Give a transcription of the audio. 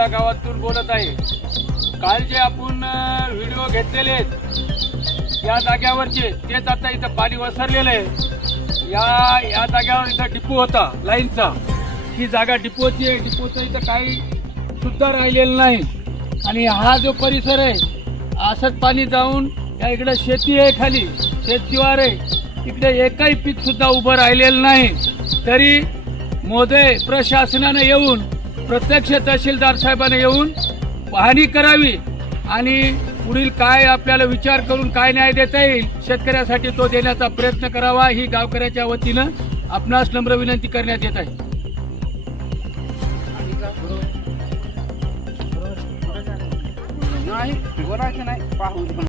या गावातून बोलत आहे। काल जे आपण व्हिडिओ घेतलेले आहेत या जाग्यावरचे तेच आता इथं पाणी वसरलेलं आहे। या जाग्यावर इथं डिपो होता लाईनचा, ही जागा डिपोची आहे। डिपोचं इथं काही सुद्धा राहिलेलं नाही आणि हा जो परिसर आहे असंच पाणी जाऊन या इकडे शेती आहे, खाली शेतशिवार आहे, इकडे एकही पीक सुद्धा उभं राहिलेलं नाही। तरी मोदय प्रशासनाने येऊन प्रत्यक्ष तहसीलदार साहेबांनी येऊन पाहणी करावी आणि पुढील काय आपल्याला विचार करून काय न्याय देता येईल शेतकऱ्यासाठी तो देण्याचा प्रयत्न करावा, ही गावकऱ्याच्या वतीनं आपणास नम्र विनंती करण्यात येत आहे। नाही बोलायचं नाही, पाहू